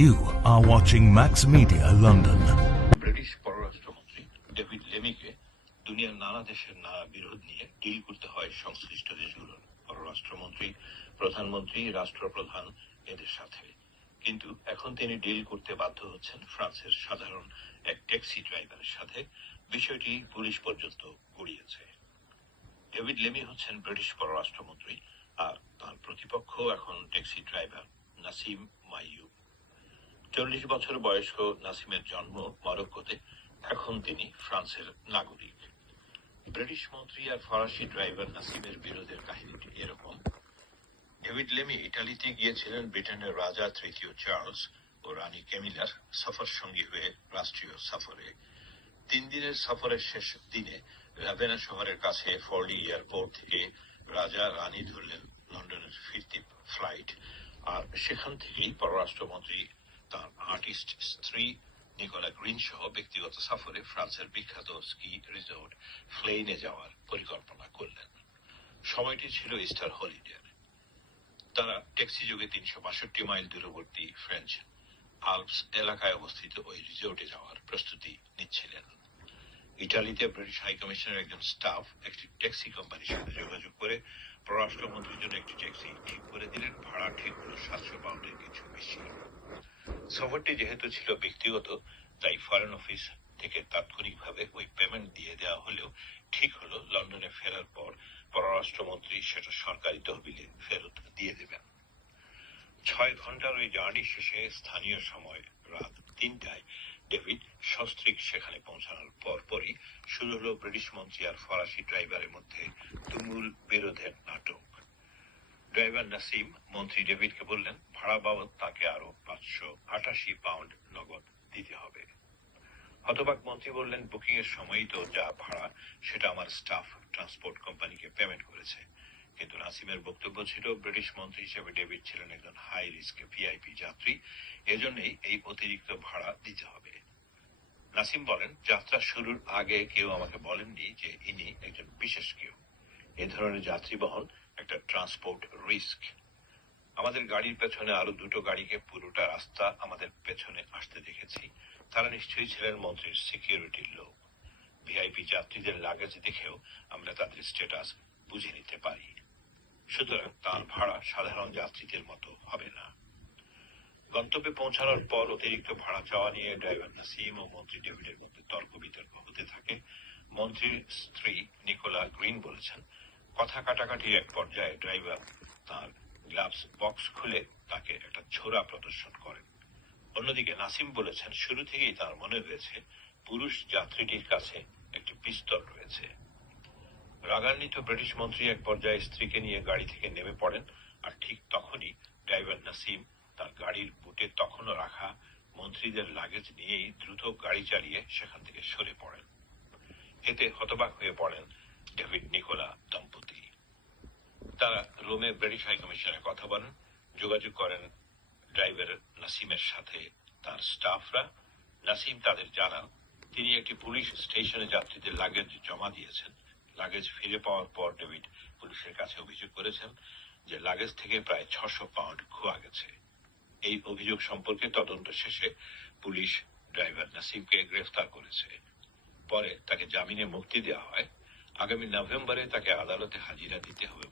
You are watching Max Media London. British পররাষ্ট্রমন্ত্রী David লেমিকে দুনিয়ার নানা দেশের নানা বিরোধ নিয়ে ডিল করতে হয় সংশ্লিষ্ট দেশগুলোর। পররাষ্ট্রমন্ত্রী প্রধানমন্ত্রী, রাষ্ট্রপ্রধান এদের সাথে। কিন্তু এখন তিনি ডিল করতে বাধ্য হচ্ছেন ফ্রান্সের সাধারণ এক ট্যাক্সি ড্রাইভারের সাথে। বিষয়টি পুলিশ পর্যন্ত গড়িয়েছে। ডেভিড লেমি হচ্ছেন ব্রিটিশ পররাষ্ট্রমন্ত্রী আর তার প্রতিপক্ষ এখন ট্যাক্সি ড্রাইভার নাসিম মাইয়ুব। চল্লিশ বছর বয়স্ক নাসিমের জন্ম মরক্কোতে। এখন তিনি ফ্রান্সের নাগরিক। ব্রিটিশ মন্ত্রী আর ফরাসি ড্রাইভার নাসিমের বিরোধের কাহিনীটি এরকম। ডেভিড লেমি ইটালিতে গিয়েছিলেন ব্রিটেনের রাজা তৃতীয় চার্লস ও রানী ক্যামিলার সফর সঙ্গী হয়ে রাষ্ট্রীয় সফরে। তিন দিনের সফরের শেষ দিনে রাভেনা শহরের কাছে ফর্ডি এয়ারপোর্ট থেকে রাজা রানী ধরলেন লন্ডনের ফিরতি ফ্লাইট। আর সেখান থেকেই পররাষ্ট্রমন্ত্রী তার আর্টিস্ট স্ত্রী নিকোলা গ্রিন সহ ব্যক্তিগত সফরে ফ্রান্সের বিখ্যাত স্কি রিসোর্ট ফ্লেইনে যাওয়ার পরিকল্পনা করলেন। সময়টি ছিল ইস্টার হলিডের। তারা ট্যাক্সি যোগে তিনশো বাষট্টি মাইল দূরবর্তী ফ্রেঞ্চ আলপস এলাকায় অবস্থিত ওই রিসোর্টে যাওয়ার প্রস্তুতি নিচ্ছিলেন। ইটালিতে ব্রিটিশ হাই কমিশনের একজন স্টাফ একটি ট্যাক্সি কোম্পানির সাথে যোগাযোগ করে পররাষ্ট্রমন্ত্রীর জন্য একটি ট্যাক্সি ঠিক করে দিলেন ভাড়া ঠিক হলো সাতশো পাউন্ডের কিছু বেশি সফরটি যেহেতু ছিল ব্যক্তিগত, তাই ফরেন অফিস থেকে তাৎক্ষণিকভাবে ওই পেমেন্ট দিয়ে দেওয়া হলেও ঠিক হলো লন্ডনে ফেরার পর পররাষ্ট্রমন্ত্রী সেটা সরকারি তহবিলে ফেরত দিয়ে দেবেন। ছয় ঘণ্টার ওই জার্নি শেষে স্থানীয় সময় রাত তিনটায় ডেভিড সস্ত্রিক সেখানে পৌঁছানোর পরপরই শুরু হলো ব্রিটিশ মন্ত্রী আর ফরাসি ড্রাইভারের মধ্যে তুমুল বিরোধের নাটক। ড্রাইভার নাসিম, মন্ত্রী ডেভিডকে বললেন, ভাড়া বাবদ তাকে আরও পাঁচশো আটাশি পাউন্ড নগদ দিতে হবে। হতবাক মন্ত্রী বললেন বুকিং এর সময়ই তো যা ভাড়া, সেটা আমার স্টাফ ট্রান্সপোর্ট কোম্পানিকে পেমেন্ট করেছে। কিন্তু নাসিমের বক্তব্য ছিল, ব্রিটিশ মন্ত্রী হিসেবে ডেভিড ছিলেন একজন হাই রিস্ক ভিআইপি যাত্রী, এজন্যই এই অতিরিক্ত ভাড়া দিতে হবে। নাসিম বলেন, যাত্রা শুরুর আগে কেউ আমাকে বলেননি যে ইনি একজন বিশেষ কেউ। এ ধরনের যাত্রী বহন একটা ট্রান্সপোর্ট রিস্ক আমাদের গাড়ির পেছনে আরও দুটো গাড়িকে পুরোটা রাস্তা আমাদের পেছনে আসতে দেখেছি। তারা নিশ্চয়ই ছিলেন মন্ত্রীর সিকিউরিটির লোক। ভিআইপি যাত্রীদের লাগেজ দেখেও আমরা তাদের স্ট্যাটাস বুঝে নিতে পারি। সুতরাং তার ভাড়া সাধারণ যাত্রীদের মতো হবে না। গন্তব্যে পৌঁছানোর পর অতিরিক্ত ভাড়া চাওয়া নিয়ে ড্রাইভার নাসিম ও মন্ত্রী ডেভিডের মধ্যে তর্ক বিতর্ক হতে থাকে। মন্ত্রীর স্ত্রী নিকোলা গ্রিন বলেছেন কথা কাটাকাটির এক পর্যায়ে ড্রাইভার তার গ্লাভস বক্স খুলে তাকে একটা ছোড়া প্রদর্শন করেন। অন্যদিকে নাসিম বলেছেন, শুরু থেকেই তার মনে হয়েছে পুরুষ যাত্রীটির কাছে একটি পিস্তল রয়েছে। রাগান্বিত ব্রিটিশ মন্ত্রী এক পর্যায়ে স্ত্রীকে নিয়ে গাড়ি থেকে নেমে পড়েন আর ঠিক তখনই ড্রাইভার নাসিম তার গাড়ির বুটে তখনও রাখা মন্ত্রীদের লাগেজ নিয়েই দ্রুত গাড়ি চালিয়ে সেখান থেকে সরে পড়েন। এতে হতবাক হয়ে পড়েন ডেভিড নিকোলা তারা রোমে ব্রিটিশ হাই কমিশনে কথা বলেন, যোগাযোগ করেন ড্রাইভার নাসিমের সাথে তার স্টাফরা। নাসিম তাদের জানান তিনি একটি পুলিশ স্টেশনে যাত্রীদের লাগেজ জমা দিয়েছেন। লাগেজ ফিরে পাওয়ার পর ডেভিড পুলিশের কাছে অভিযোগ করেছেন যে লাগেজ থেকে প্রায় ছশো পাউন্ড খোয়া গেছে। এই অভিযোগ সম্পর্কে তদন্ত শেষে পুলিশ ড্রাইভার নাসিমকে গ্রেফতার করেছে। পরে তাকে জামিনে মুক্তি দেওয়া হয়। আগামী নভেম্বরে তাকে আদালতে হাজিরা দিতে হবে